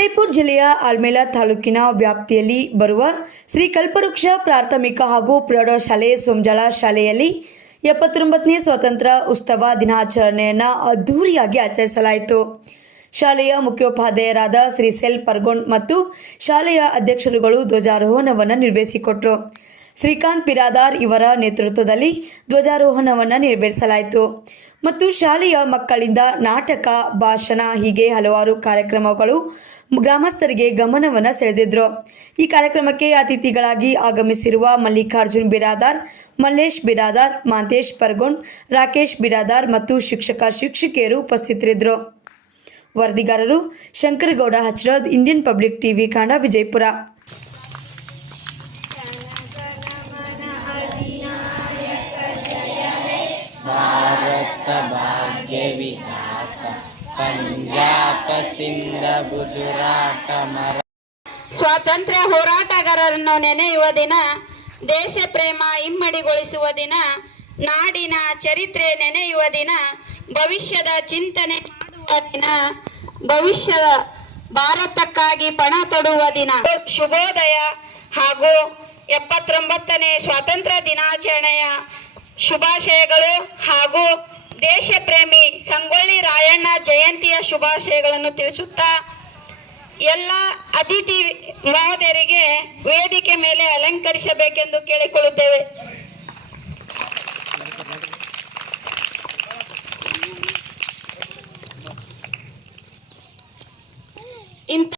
ವಿಜಯಪುರ ಜಿಲ್ಲೆಯ ಆಲ್ಮೇಲ ತಾಲೂಕಿನ ವ್ಯಾಪ್ತಿಯಲ್ಲಿ ಬರುವ ಶ್ರೀ ಕಲ್ಪವೃಕ್ಷ ಪ್ರಾಥಮಿಕ ಹಾಗೂ ಪ್ರೌಢಶಾಲೆ ಸೋಮಜಾಳ ಶಾಲೆಯಲ್ಲಿ ಎಪ್ಪತ್ತೊಂಬತ್ತನೇ ಸ್ವಾತಂತ್ರ್ಯ ಉತ್ಸವ ದಿನಾಚರಣೆಯನ್ನು ಅದ್ಧೂರಿಯಾಗಿ ಆಚರಿಸಲಾಯಿತು. ಶಾಲೆಯ ಮುಖ್ಯೋಪಾಧ್ಯಾಯರಾದ ಶ್ರೀ ಸೆಲ್ ಪರ್ಗೊಂಡ್ ಮತ್ತು ಶಾಲೆಯ ಅಧ್ಯಕ್ಷರುಗಳು ಧ್ವಜಾರೋಹಣವನ್ನು ನಿರ್ವಹಿಸಿಕೊಟ್ರು. ಶ್ರೀಕಾಂತ್ ಪಿರಾದಾರ್ ಇವರ ನೇತೃತ್ವದಲ್ಲಿ ಧ್ವಜಾರೋಹಣವನ್ನು ನೆರವೇರಿಸಲಾಯಿತು. ಮತ್ತು ಶಾಲೆಯ ಮಕ್ಕಳಿಂದ ನಾಟಕ, ಭಾಷಣ ಹೀಗೆ ಹಲವಾರು ಕಾರ್ಯಕ್ರಮಗಳು ಗ್ರಾಮಸ್ಥರಿಗೆ ಗಮನವನ್ನು ಸೆಳೆದಿದ್ರು. ಈ ಕಾರ್ಯಕ್ರಮಕ್ಕೆ ಅತಿಥಿಗಳಾಗಿ ಆಗಮಿಸಿರುವ ಮಲ್ಲಿಕಾರ್ಜುನ್ ಬಿರಾದಾರ್, ಮಲ್ಲೇಶ್ ಬಿರಾದಾರ್, ಮಾಂತೇಶ್ ಪರ್ಗೊಂಡ್, ರಾಕೇಶ್ ಬಿರಾದಾರ್ ಮತ್ತು ಶಿಕ್ಷಕ ಶಿಕ್ಷಕಿಯರು ಉಪಸ್ಥಿತರಿದ್ದರು. ವರದಿಗಾರರು Shankaragouda Hachrad, Indian public TV ಕಾಂಡ ವಿಜಯಪುರ. ಭಾರತ ಭಾಗ್ಯ ವಿಧಾತ, ಪಂಜಾಬ ಸ್ವಾತಂತ್ರ್ಯ ಹೋರಾಟಗಾರರನ್ನು ನೆನೆಯುವ ದಿನ ದೇಶ ಪ್ರೇಮ ಇಮ್ಮಡಿಗೊಳಿಸುವ ದಿನ, ನಾಡಿನ ಚರಿತ್ರೆ ನೆನೆಯುವ ದಿನ, ಭವಿಷ್ಯದ ಚಿಂತನೆ ಮಾಡುವ ದಿನ ಭವಿಷ್ಯ ಭಾರತಕ್ಕಾಗಿ ಪಣ ತೊಡುವ ದಿನ. ಶುಭೋದಯ ಹಾಗೂ ಎಪ್ಪತ್ತೊಂಬತ್ತನೇ ಸ್ವಾತಂತ್ರ್ಯ ದಿನಾಚರಣೆಯ ಶುಭಾಶಯಗಳು ಹಾಗೂ ದೇಶ ಪ್ರೇಮಿ ಸಂಗೊಳ್ಳಿ ರಾಯಣ್ಣ ಜಯಂತಿಯ ಶುಭಾಶಯಗಳನ್ನು ತಿಳಿಸುತ್ತಾ ಎಲ್ಲ ಅತಿಥಿ ಮಹೋದಯರಿಗೆ ವೇದಿಕೆ ಮೇಲೆ ಅಲಂಕರಿಸಬೇಕೆಂದು ಕೇಳಿಕೊಳ್ಳುತ್ತೇವೆ. ಇಂಥ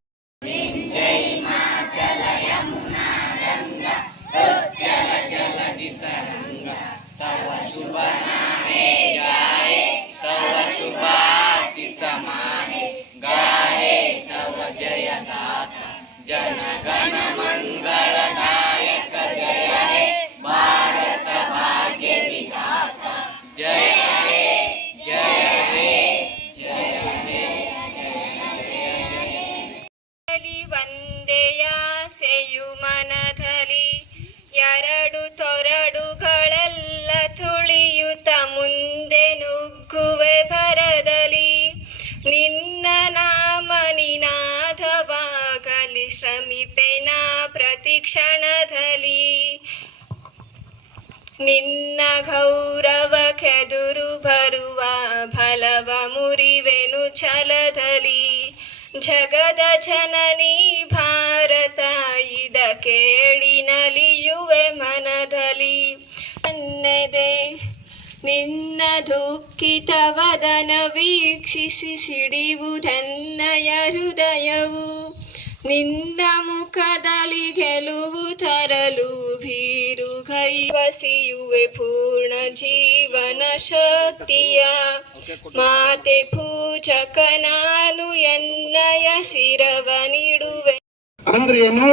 ಲಿ ಒಂದೆಯ ಸೆಯು ಮನದಲ್ಲಿ ಎರಡು ತೊರಡುಗಳೆಲ್ಲ ತುಳಿಯುತ್ತ ಮುಂದೆ ನುಗ್ಗುವೆ ಭರದಲ್ಲಿ. ನಿನ್ನ ನಾಮ ನಿನಾದವಾಗಲಿ ಶ್ರಮಿಪೆನ ಪ್ರತಿ ಕ್ಷಣದಲ್ಲಿ. ನಿನ್ನ ಗೌರವ ಕೆದುರು ಬರುವ ಫಲವ ಮುರಿವೆನು ಛಲದಲ್ಲಿ. ಜಗದ ಜನನಿ ಭಾರತ ಇದ ಕೇಳಿ ನಲಿಯುವೆ ಮನದಲ್ಲಿ. ಅನ್ನದೆ ನಿನ್ನ ದುಃಖಿತ ವದನ ವೀಕ್ಷಿಸಿ ಸಿಡಿಯುವುದನ್ನಯ ಹೃದಯವು. ನಿನ್ನ ಮುಖದಲ್ಲಿ ಗೆಲುವು ತರಲು ಭೀರುಗೈ ವಸಿಯುವೆ ಪೂರ್ಣ ಜೀವನ ಶಕ್ತಿಯ. ಮಾತೆ ಪೂಜಕ ನಾನು ಎನ್ನಯ ಸಿರವ ನೀಡುವೆ. ಅಂದ್ರೆ ಏನು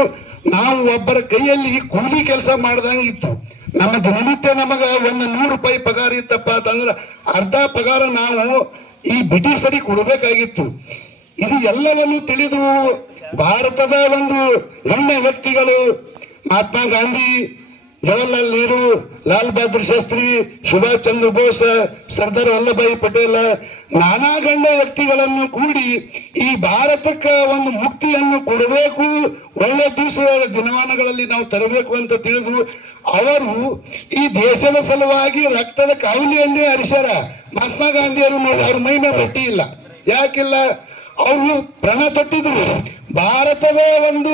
ನಾವು ಒಬ್ಬರ ಕೈಯಲ್ಲಿ ಕೂಲಿ ಕೆಲಸ ಮಾಡ್ದಂಗ ಇತ್ತು. ನಮ್ಮ ದಿನನಿತ್ಯ ನಮಗ ಒಂದು ನೂರು ರೂಪಾಯಿ ಪಗಾರ ಇತ್ತಪ್ಪ ಅಂತಂದ್ರ ಅರ್ಧ ಪಗಾರ ನಾವು ಈ ಬ್ರಿಟಿಷರಿಗೆ ಕೊಡಬೇಕಾಗಿತ್ತು. ಇದು ಎಲ್ಲವನ್ನು ತಿಳಿದು ಭಾರತದ ಒಂದು ಗಣ್ಯ ವ್ಯಕ್ತಿಗಳು ಮಹಾತ್ಮ ಗಾಂಧಿ ಜವಾಹರ್ಲಾಲ್ ನೆಹರು ಲಾಲ್ ಬಹದ್ದೂರ್ ಶಾಸ್ತ್ರಿ, ಸುಭಾಷ್ ಚಂದ್ರ ಬೋಸ್, ಸರ್ದಾರ್ ವಲ್ಲಭಾಯಿ ಪಟೇಲ್ ನಾನಾ ಗಂಡ ವ್ಯಕ್ತಿಗಳನ್ನು ಕೂಡಿ ಈ ಭಾರತಕ್ಕೆ ಒಂದು ಮುಕ್ತಿಯನ್ನು ಕೊಡಬೇಕು, ಒಳ್ಳೆ ದಿವಸ ದಿನಮಾನಗಳಲ್ಲಿ ನಾವು ತರಬೇಕು ಅಂತ ತಿಳಿದು ಅವರು ಈ ದೇಶದ ಸಲುವಾಗಿ ರಕ್ತದ ಕಾವಲಿಯನ್ನೇ ಹರಿಸ್ಯಾರ. ಮಹಾತ್ಮ ಗಾಂಧಿಯವರು ನೋಡಿ, ಅವ್ರ ಮೈ ಮೇಲೆ ಬಟ್ಟಿ ಇಲ್ಲ. ಯಾಕಿಲ್ಲ? ಅವರು ಪ್ರಣ ತೊಟ್ಟಿದ್ರು. ಭಾರತದ ಒಂದು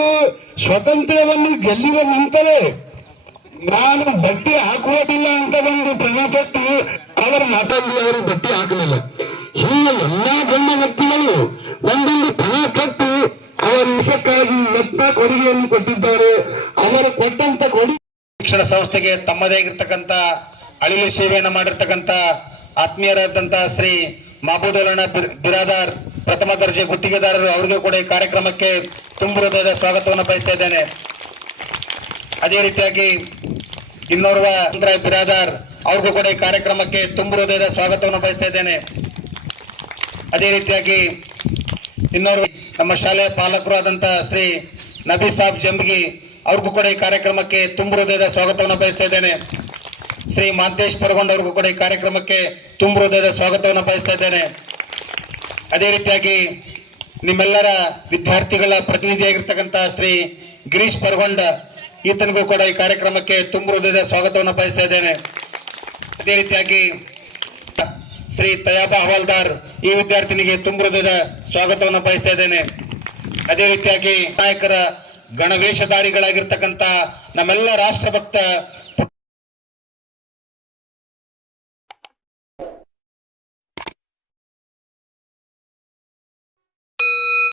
ಸ್ವಾತಂತ್ರ್ಯವನ್ನು ಗೆಲ್ಲಿದ ನಂತರ ನಾನು ಬಟ್ಟೆ ಹಾಕುವುದಿಲ್ಲ ಅಂತ ಒಂದು ಪ್ರಣ ಅವರ ಮಾತಾಡಿ ಅವರು ಬಟ್ಟೆ ಹಾಕಲಿಲ್ಲ. ಹೀಗೆ ಎಲ್ಲಾ ಗಣ್ಯ ವ್ಯಕ್ತಿಗಳು ಒಂದೊಂದು ತೊಟ್ಟು ಅವರ ವಿಷಕ್ಕಾಗಿ ಎತ್ತ ಕೊಡುಗೆಯನ್ನು ಕೊಟ್ಟಿದ್ದಾರೆ. ಅವರು ಕೊಟ್ಟಂತ ಕೊಡುಗೆ ಶಿಕ್ಷಣ ಸಂಸ್ಥೆಗೆ ತಮ್ಮದೇ ಆಗಿರ್ತಕ್ಕಂಥ ಅಳಿಲು ಸೇವೆಯನ್ನು ಮಾಡಿರ್ತಕ್ಕಂಥ ಆತ್ಮೀಯರಾದಂತಹ ಶ್ರೀ ಮಹಬೂದುಲ್ಲಣ ಬಿರಾದಾರ್, ಪ್ರಥಮ ದರ್ಜೆ ಗುತ್ತಿಗೆದಾರರು ಅವರಿಗೂ ಕೂಡ ಈ ಕಾರ್ಯಕ್ರಮಕ್ಕೆ ತುಂಬ ಹೃದಯದ ಸ್ವಾಗತವನ್ನು ಬಯಸ್ತಾ ಇದ್ದೇನೆ. ಅದೇ ರೀತಿಯಾಗಿ ಇನ್ನೋರ್ವ ಬಿರಾದಾರ್, ಅವ್ರಿಗೂ ಕೂಡ ಈ ಕಾರ್ಯಕ್ರಮಕ್ಕೆ ತುಂಬು ಹೃದಯದ ಸ್ವಾಗತವನ್ನು ಬಯಸ್ತಾ ಇದ್ದೇನೆ. ಅದೇ ರೀತಿಯಾಗಿ ಇನ್ನೋರ್ವ ನಮ್ಮ ಶಾಲೆಯ ಪಾಲಕರು ಆದಂತ ಶ್ರೀ ನಬಿ ಸಾಬ್ ಜಂಬಗಿ, ಅವ್ರಿಗೂ ಕೂಡ ಈ ಕಾರ್ಯಕ್ರಮಕ್ಕೆ ತುಂಬು ಹೃದಯದ ಸ್ವಾಗತವನ್ನು ಬಯಸ್ತಾ ಇದ್ದೇನೆ. ಶ್ರೀ ಮಾಂತೇಶ್ ಪರಗೊಂಡ್ ಅವ್ರಿಗೂ ಕೂಡ ಈ ಕಾರ್ಯಕ್ರಮಕ್ಕೆ ತುಂಬು ಹೃದಯದ ಸ್ವಾಗತವನ್ನು ಬಯಸ್ತಾ ಇದ್ದೇನೆ. ಅದೇ ರೀತಿಯಾಗಿ ನಿಮ್ಮೆಲ್ಲರ ವಿದ್ಯಾರ್ಥಿಗಳ ಪ್ರತಿನಿಧಿಯಾಗಿರ್ತಕ್ಕಂಥ ಶ್ರೀ ಗಿರೀಶ್ ಪರ್ಗೊಂಡ, ಈತನಿಗೂ ಕೂಡ ಈ ಕಾರ್ಯಕ್ರಮಕ್ಕೆ ತುಂಬ ಹೃದಯದ ಸ್ವಾಗತವನ್ನು ಬಯಸ್ತಾ ಇದ್ದೇನೆ. ಅದೇ ರೀತಿಯಾಗಿ ಶ್ರೀ ತಯಾಬಾ ಹವಾಲ್ದಾರ್ ಈ ವಿದ್ಯಾರ್ಥಿನಿಗೆ ತುಂಬ ಹೃದಯದ ಸ್ವಾಗತವನ್ನು ಬಯಸ್ತಾ ಇದ್ದೇನೆ. ಅದೇ ರೀತಿಯಾಗಿ ನಾಯಕರ ಗಣವೇಷಧಾರಿಗಳಾಗಿರ್ತಕ್ಕಂಥ ನಮ್ಮೆಲ್ಲ ರಾಷ್ಟ್ರಭಕ್ತ